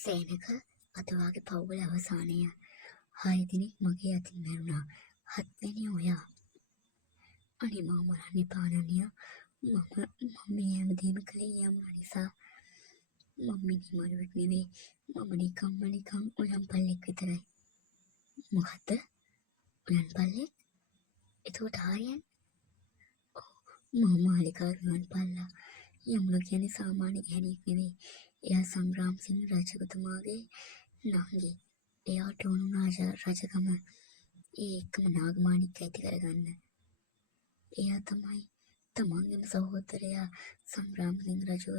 සේනක අද වාගේ පවුල අවසානය. 6 දිනක් මගේ අතින් මැරුණා. 7 වෙනි ඔයා. අනේ මම මරන්න එපා අනන්‍යා. මම මේ හැමදේම කළේ යමුනා නිසා. මම මිනිමරුවෙක් නෙවෙයි. මම නිකන් උයන් පල්ලෙක් විතරයි. මොකද්ද? උයන් පල්ලෙක්? එතකොට ආර්යයන්? මම මාලිකා උයන් පල්ලා. යමුනා කියන්නේ සාමාන්‍ය ගැහණියෙක් නෙවෙයි. එයා සංග්‍රාම සිංහ රජතුමාගේ නංගි. එයාට ඕනුනා රජකම ඒ එක්කම නාගමාණික්ක ඇති කරගන්න. එයා තමයි තමන්ගේම සහෝදරයා සංග්‍රාම සිංහ රජුව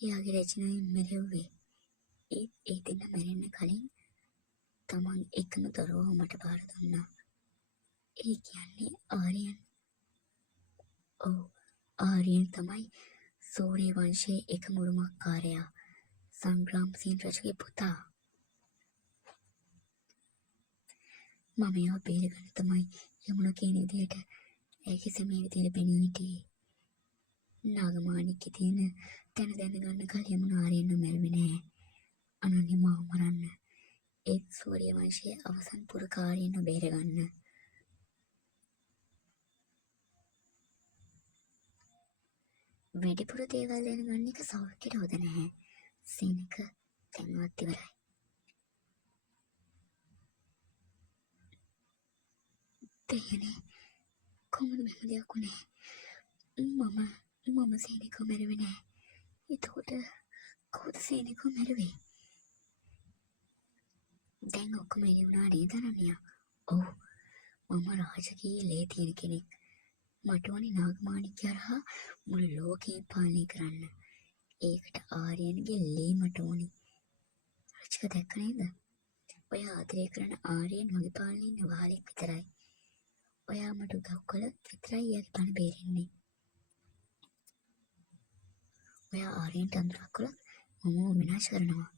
එයාගේ රැජිනාවෙන් මැරෙව්වේ. ඒ දෙන්න මැරෙන්න කලින් තමන් එකම දරුවව මට බාර දුන්නා. ඒ කියන්නේ ආර්යයන්. ඔව් ආර්යයන් තමයි සූර්ය වංශයේ එකම උරුමකාරයා. සංග්‍රාම සිංහ රජුගේ පුතා. මම එයාව බේරගන්න තමයි යමුනා කියන විදියට ඇගේ සමේ විදියට පෙනී හිටියේ. නාගමාණික්කේ තියෙන තැන දැනගන්න කල යමුනා ආර්යයන්ව මැරුවේ නෑ. අනන්‍ය මාව මරන්න. ඒත් සූර්ය වංශයේ අවසන් පුරකාරයන්ව බේරගන්න. වැඩිපුර දේවල් දැනගන්න එක සෞඛ්‍යයට හොඳ නැහැ. සේනක දැන්වත් ඉවරයි. දෙයනේ කොහොමද මෙහෙම දෙයක් වුනේ? මම සේනකව මැරුවේ නෑ. එතකොට කවුද සේනකව මැරුවේ? දැන් ඔක්කොම එළි වුණා නේද අනන්‍යා? ඔව් මම රාජකීය ලේ තියෙන කෙනෙක්. මට ඕනේ නාගමාණික්කය හරහා මුළු ලෝකෙම පාලනය කරන්න. ඒකට ආර්යයන්ගේ ලේ මට ඕනේ. රචක දැක්ක නේද? ඔය ආදරය කරන ආර්යයන් මගේ පාලනේ ඉන්න වහලෙක් විතරයි. ඔයා මට උදව් කළොත් විතරයි එයාගේ පණ බේරෙන්නේ. ඔයා ආර්යයන්ට අඳුරක් කළොත් මම විනාශ කරනවා.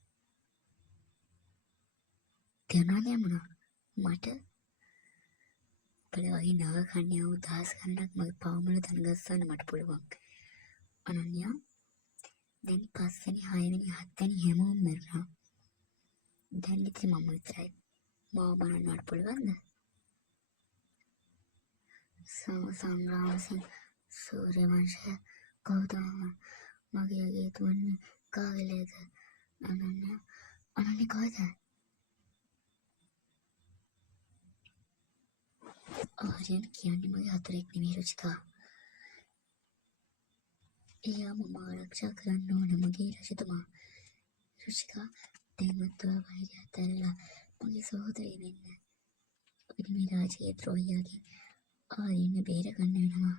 තේරුණාද යමුනා? මට ඔබලා වගේ නාග කන්‍යාව දහස් ගණනක් මගේ පාමුල දනගස්සන්න මට පුළුවන්. අනන්‍යා දැන් 5 වෙනි 6 වෙනි 7 වෙනි හැමෝම මැරුණා. දැන් ඉතින් මම විතරයි. මාව බලන්නට පුළුවන්ද? සංග්‍රාම සිංහ සූර්ය වංශය කවුද මගේ අගේ තුවන්නේ කාගෙලේද? අනන්‍ය කවද? ආර්යයන් කියන්නේ මගේ හතුරෙක් නෙමෙයි රුචිකා. එයා මම ආරක්ෂා කරන්න ඕන මගේ රජතුමා. රුචිකා දැන්වත් ඔයා වෛරය අතහැරලා මගේ සහෝදරිය වෙන්න. අපිට මේ රාජකීය ද්‍රෝහියාගේ ආර්යයන් බේර ගන්න වෙනවා.